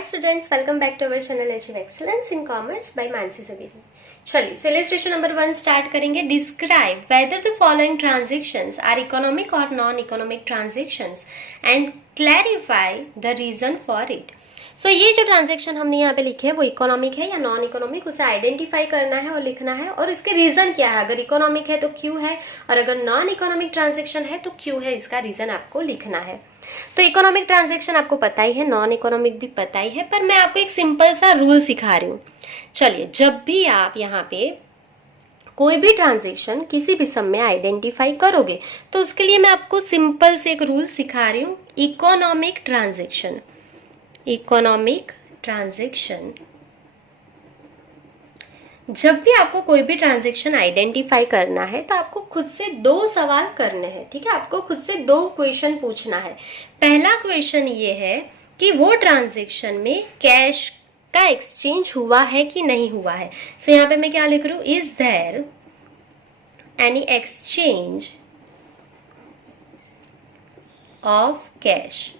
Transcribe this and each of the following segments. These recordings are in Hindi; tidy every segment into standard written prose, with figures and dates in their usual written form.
Hi students, welcome back to our channel Achieve Excellence in Commerce by Mansi Zaveri. चलिए so illustration number 1 स्टार्ट करेंगे. Describe whether the following transactions are economic or non-economic transactions and clarify the reason for it. So ये जो ट्रांजेक्शन हमने यहाँ पे लिखे है वो इकोनॉमिक है या नॉन इकोनॉमिक, उसे आइडेंटिफाई करना है और लिखना है और इसके रीजन क्या है. अगर इकोनॉमिक है तो क्यों है और अगर नॉन इकोनॉमिक ट्रांजेक्शन है तो क्यों है, इसका रीजन आपको लिखना है. तो इकोनॉमिक ट्रांजैक्शन आपको पता ही है, नॉन इकोनॉमिक भी पता ही है, पर मैं आपको एक सिंपल सा रूल सिखा रही हूँ. चलिए, जब भी आप यहाँ पे कोई भी ट्रांजैक्शन किसी भी सम में आइडेंटिफाई करोगे तो उसके लिए मैं आपको सिंपल से एक रूल सिखा रही हूँ. इकोनॉमिक ट्रांजैक्शन जब भी आपको कोई भी ट्रांजैक्शन आइडेंटिफाई करना है तो आपको खुद से 2 सवाल करने हैं. ठीक है, आपको खुद से 2 क्वेश्चन पूछना है. पहला क्वेश्चन ये है कि वो ट्रांजैक्शन में कैश का एक्सचेंज हुआ है कि नहीं हुआ है. सो यहाँ पे मैं क्या लिख रही हूँ, is there any exchange of cash.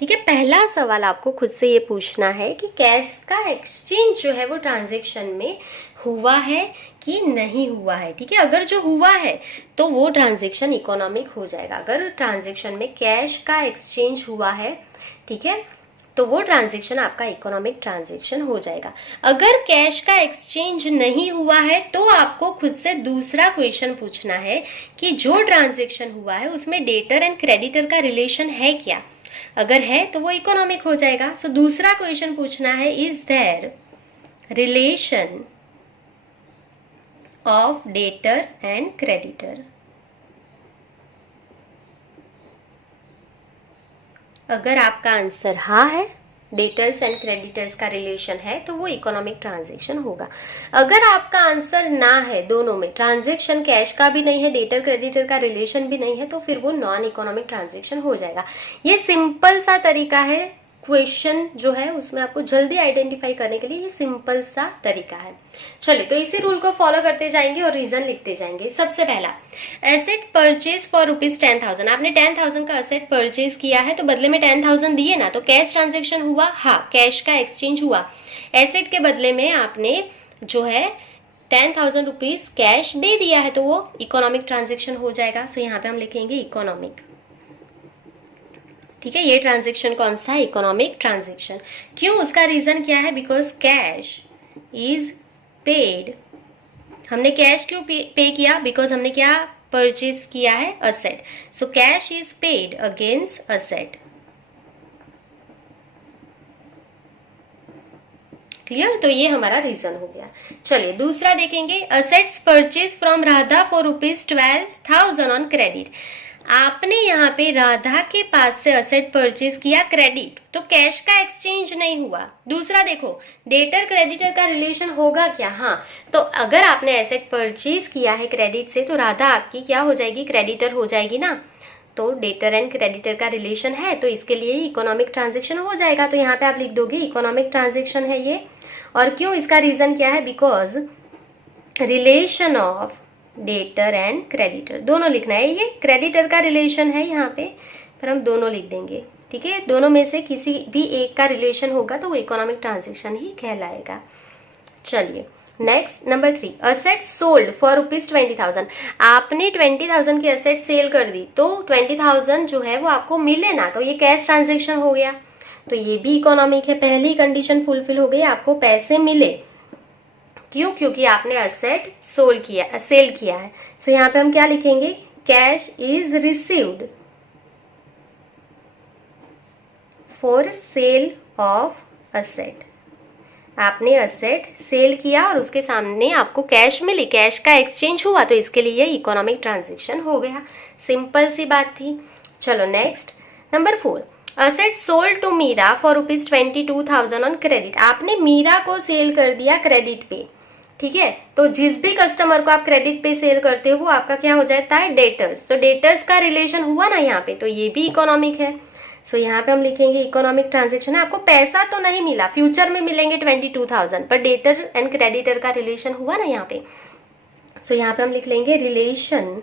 ठीक है, पहला सवाल आपको खुद से ये पूछना है कि कैश का एक्सचेंज जो है वो ट्रांजैक्शन में हुआ है कि नहीं हुआ है. ठीक है, अगर जो हुआ है तो वो ट्रांजैक्शन इकोनॉमिक हो जाएगा. अगर ट्रांजैक्शन में कैश का एक्सचेंज हुआ है, ठीक है, तो वो ट्रांजैक्शन आपका इकोनॉमिक ट्रांजैक्शन हो जाएगा. अगर कैश का एक्सचेंज नहीं हुआ है तो आपको खुद से दूसरा क्वेश्चन पूछना है कि जो ट्रांजैक्शन हुआ है उसमें डेटर एंड क्रेडिटर का रिलेशन है क्या. अगर है तो वो इकोनॉमिक हो जाएगा. सो दूसरा क्वेश्चन पूछना है, is there relation of debtor and creditor. अगर आपका आंसर हाँ है, डेटर्स एंड क्रेडिटर्स का रिलेशन है, तो वो इकोनॉमिक ट्रांजैक्शन होगा. अगर आपका आंसर ना है, दोनों में ट्रांजैक्शन कैश का भी नहीं है, डेटर क्रेडिटर का रिलेशन भी नहीं है, तो फिर वो नॉन इकोनॉमिक ट्रांजैक्शन हो जाएगा. ये सिंपल सा तरीका है. क्वेश्चन जो है उसमें आपको जल्दी आइडेंटिफाई करने के लिए ये सिंपल सा तरीका है. चलिए, तो इसी रूल को फॉलो करते जाएंगे और रीजन लिखते जाएंगे. सबसे पहला, एसेट परचेज फॉर ₹10,000. आपने 10,000 का एसेट परचेज किया है तो बदले में 10,000 दिए ना, तो कैश ट्रांजेक्शन हुआ. हाँ, कैश का एक्सचेंज हुआ. एसेट के बदले में आपने जो है 10,000 रुपीज कैश दे दिया है तो वो इकोनॉमिक ट्रांजेक्शन हो जाएगा. सो यहाँ पे हम लिखेंगे इकोनॉमिक. ठीक है, ये ट्रांजैक्शन कौन सा है, इकोनॉमिक ट्रांजैक्शन. क्यों, उसका रीजन क्या है, बिकॉज कैश इज पेड. हमने कैश क्यों पे किया, बिकॉज हमने क्या परचेज किया है, asset. So cash is paid against asset. Clear, तो ये हमारा रीजन हो गया. चलिए दूसरा देखेंगे, assets purchase from Radha for ₹12,000 on credit. आपने यहाँ पे राधा के पास से असेट परचेज किया क्रेडिट, तो कैश का एक्सचेंज नहीं हुआ. दूसरा देखो, डेटर क्रेडिटर का रिलेशन होगा क्या. हाँ, तो अगर आपने एसेट परचेज किया है क्रेडिट से तो राधा आपकी क्या हो जाएगी, क्रेडिटर हो जाएगी ना. तो डेटर एंड क्रेडिटर का रिलेशन है तो इसके लिए इकोनॉमिक ट्रांजेक्शन हो जाएगा. तो यहाँ पे आप लिख दोगे इकोनॉमिक ट्रांजेक्शन है ये. और क्यों, इसका रीजन क्या है, because relation of debtor and creditor, दोनों लिखना है. ये क्रेडिटर का रिलेशन है यहाँ पे, पर हम दोनों लिख देंगे. ठीक है, दोनों में से किसी भी एक का रिलेशन होगा तो वो इकोनॉमिक ट्रांजैक्शन ही कहलाएगा. चलिए next, number 3, asset sold for ₹20,000. आपने 20,000 की असेट सेल कर दी तो 20,000 जो है वो आपको मिले ना, तो ये कैश ट्रांजेक्शन हो गया. तो ये भी इकोनॉमिक है. पहली कंडीशन फुलफिल हो गई, आपको पैसे मिले. क्यों, क्योंकि आपने असेट सेल किया है. सो यहाँ पे हम क्या लिखेंगे, cash is received for sale of asset. आपने असेट सेल किया और उसके सामने आपको कैश मिली, कैश का एक्सचेंज हुआ, तो इसके लिए इकोनॉमिक ट्रांजैक्शन हो गया. सिंपल सी बात थी. चलो next, number 4, asset sold to Mira for ₹22,000 on credit. आपने मीरा को सेल कर दिया क्रेडिट पे. ठीक है, तो जिस भी कस्टमर को आप क्रेडिट पे सेल करते हो वो आपका क्या हो जाता है, डेटर्स. तो डेटर्स का रिलेशन हुआ ना यहाँ पे, तो ये भी इकोनॉमिक है. सो यहाँ पे हम लिखेंगे इकोनॉमिक ट्रांजैक्शन है. आपको पैसा तो नहीं मिला, फ्यूचर में मिलेंगे 22,000, पर डेटर एंड क्रेडिटर का रिलेशन हुआ ना यहाँ पे. सो यहाँ पे हम लिख लेंगे relation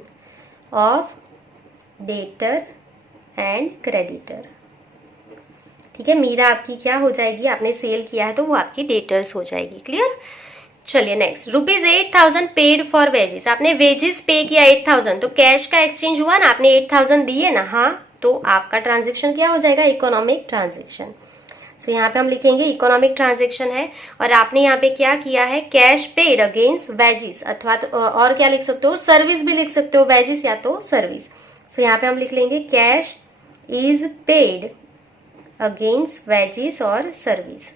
of debtor and creditor. ठीक है, मीरा आपकी क्या हो जाएगी, आपने सेल किया है तो वो आपकी डेटर्स हो जाएगी। क्लियर। चलिए नेक्स्ट, ₹8,000 पेड फॉर वेजेस, आपने वेजेस पे किया 8,000, तो कैश का एक्सचेंज हुआ ना, आपने 8,000 दिए ना, हाँ, तो आपका ट्रांजेक्शन क्या हो जाएगा, इकोनॉमिक ट्रांजेक्शन। सो यहाँ पे हम लिखेंगे इकोनॉमिक ट्रांजेक्शन है, और आपने यहाँ पे क्या किया है, कैश पेड अगेंस्ट वेजेस, अथवा तो और क्या लिख सकते हो, सर्विस भी लिख सकते हो, वेजेस या तो सर्विस। सो यहाँ पे हम लिख लेंगे cash is paid against wages और सर्विस।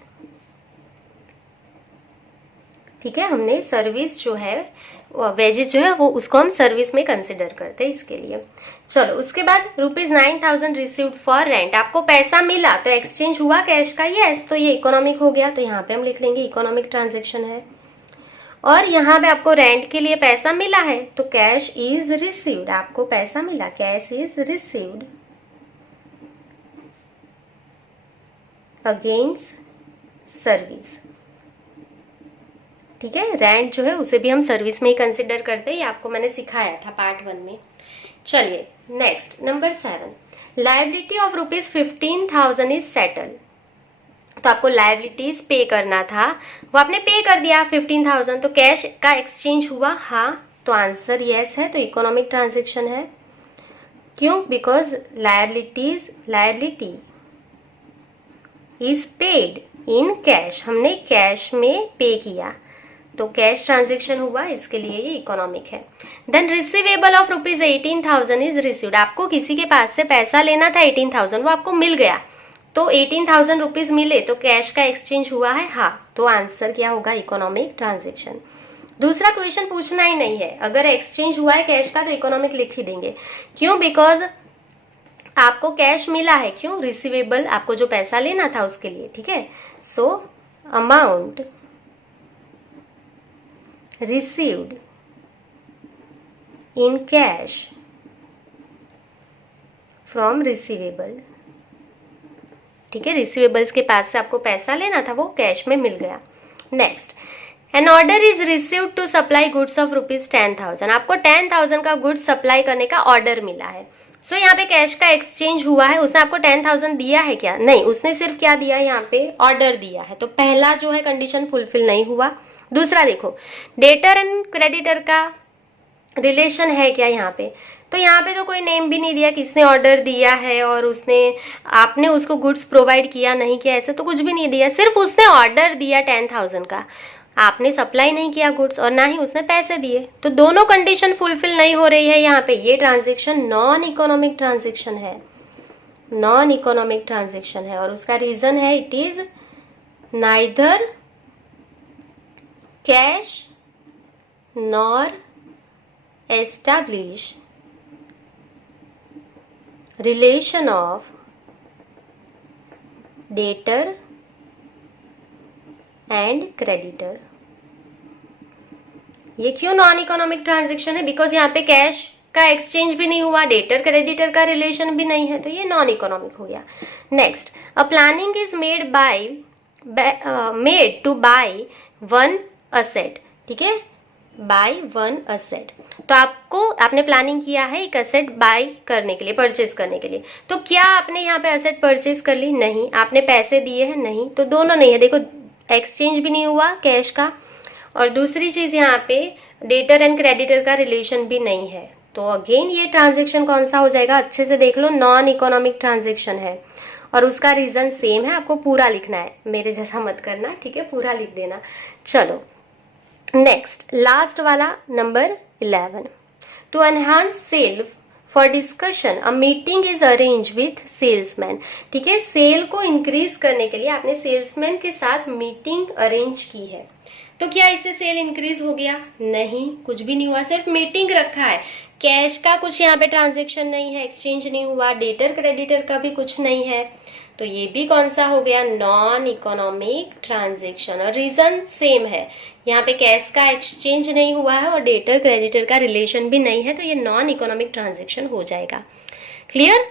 ठीक है, हमने सर्विस जो है, वेजेस जो है वो उसको हम सर्विस में कंसिडर करते हैं इसके लिए। चलो उसके बाद ₹9,000 रिसीव्ड फॉर रेंट, आपको पैसा मिला तो एक्सचेंज हुआ कैश का, यस, तो ये इकोनॉमिक हो गया, तो यहाँ पे हम लिख लेंगे इकोनॉमिक ट्रांजेक्शन है। और यहाँ पे आपको रेंट के लिए पैसा मिला है तो कैश इज रिसीव्ड, आपको पैसा मिला, cash is received against service. ठीक है, रेंट जो है उसे भी हम सर्विस में ही कंसिडर करते हैं, ये आपको मैंने सिखाया था पार्ट 1 में। चलिए next number 7, liability of ₹15,000 is settle, तो आपको लायबिलिटीज पे करना था, वो आपने पे कर दिया 15,000, तो कैश का एक्सचेंज हुआ, हाँ, तो आंसर यस है, तो इकोनॉमिक ट्रांजेक्शन है। क्यों, because liability is paid in cash, हमने कैश में पे किया तो कैश ट्रांजेक्शन हुआ, इसके लिए ये इकोनॉमिक है। Then receivable of ₹18,000 is received, आपको किसी के पास से पैसा लेना था 18,000, वो आपको मिल गया, तो 18,000 रुपीज मिले तो कैश का एक्सचेंज हुआ है, हाँ, तो आंसर क्या होगा, इकोनॉमिक ट्रांजेक्शन। दूसरा क्वेश्चन पूछना ही नहीं है, अगर एक्सचेंज हुआ है कैश का तो इकोनॉमिक लिख ही देंगे। क्यों, बिकॉज आपको कैश मिला है, क्यों, रिसीवेबल, आपको जो पैसा लेना था उसके लिए। ठीक है, so amount received in cash from receivable। ठीक है, रिसीवेबल्स के पास से आपको पैसा लेना था, वो कैश में मिल गया। Next, an order is received to supply goods of ₹10,000, आपको 10,000 का गुड्स सप्लाई करने का ऑर्डर मिला है। सो यहाँ पे कैश का एक्सचेंज हुआ है, उसने आपको 10,000 दिया है क्या, नहीं, उसने सिर्फ क्या दिया है, यहाँ पे ऑर्डर दिया है, तो पहला जो है कंडीशन फुलफिल नहीं हुआ। दूसरा देखो, डेटर एंड क्रेडिटर का रिलेशन है क्या यहाँ पे, तो यहाँ पे तो कोई नेम भी नहीं दिया, किसने ऑर्डर दिया है और आपने उसको गुड्स प्रोवाइड किया नहीं किया, ऐसा तो कुछ भी नहीं दिया, सिर्फ उसने ऑर्डर दिया 10,000 का, आपने सप्लाई नहीं किया गुड्स और ना ही उसने पैसे दिए, तो दोनों कंडीशन फुलफिल नहीं हो रही है यहाँ पे, ये ट्रांजेक्शन नॉन इकोनॉमिक ट्रांजेक्शन है, नॉन इकोनॉमिक ट्रांजेक्शन है। और उसका रीजन है, it is neither cash nor establish relation of debtor and creditor. ये क्यों नॉन इकोनॉमिक ट्रांजेक्शन है, बिकॉज यहाँ पे कैश का एक्सचेंज भी नहीं हुआ, डेटर क्रेडिटर का रिलेशन भी नहीं है, तो ये नॉन इकोनॉमिक हो गया। Next, a planning is made to buy one asset, ठीक है, बाय वन असेट, तो आपने प्लानिंग किया है एक असेट बाय करने के लिए, परचेज करने के लिए, तो क्या आपने यहाँ पे असेट परचेज कर ली, नहीं, आपने पैसे दिए हैं, नहीं, तो दोनों नहीं है, देखो एक्सचेंज भी नहीं हुआ कैश का, और दूसरी चीज यहाँ पे डेटर एंड क्रेडिटर का रिलेशन भी नहीं है, तो अगेन ये ट्रांजेक्शन कौन सा हो जाएगा, अच्छे से देख लो, नॉन इकोनॉमिक ट्रांजेक्शन है। और उसका रीजन सेम है, आपको पूरा लिखना है, मेरे जैसा मत करना, ठीक है, पूरा लिख देना। चलो नेक्स्ट, लास्ट वाला number 11, to enhance sale for discussion a meeting is arrange with salesman, ठीक है, सेल को इंक्रीज करने के लिए आपने सेल्समैन के साथ मीटिंग अरेंज की है, तो क्या इससे सेल इंक्रीज हो गया, नहीं, कुछ भी नहीं हुआ, सिर्फ मीटिंग रखा है, कैश का कुछ यहाँ पे ट्रांजेक्शन नहीं है, एक्सचेंज नहीं हुआ, डेटर क्रेडिटर का भी कुछ नहीं है, तो ये भी कौन सा हो गया, नॉन इकोनॉमिक ट्रांजेक्शन। और रीजन सेम है, यहाँ पे कैश का एक्सचेंज नहीं हुआ है और डेटर क्रेडिटर का रिलेशन भी नहीं है, तो ये नॉन इकोनॉमिक ट्रांजेक्शन हो जाएगा। क्लियर,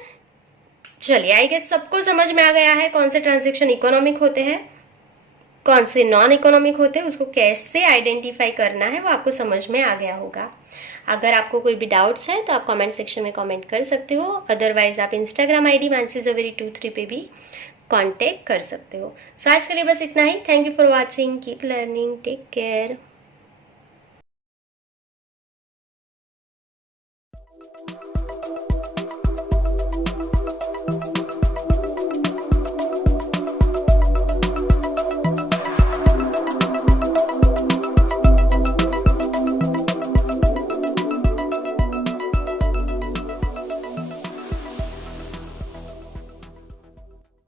चलिए आई गेस सबको समझ में आ गया है कौन से ट्रांजेक्शन इकोनॉमिक होते हैं, कौन से नॉन इकोनॉमिक होते हैं, उसको कैश से आइडेंटिफाई करना है, वो आपको समझ में आ गया होगा। अगर आपको कोई भी डाउट्स है तो आप कमेंट सेक्शन में कमेंट कर सकते हो, अदरवाइज आप इंस्टाग्राम आईडी मानसी ज़वेरी 23 पे भी कांटेक्ट कर सकते हो। सो आज के लिए बस इतना ही। Thank you for watching, keep learning, take care.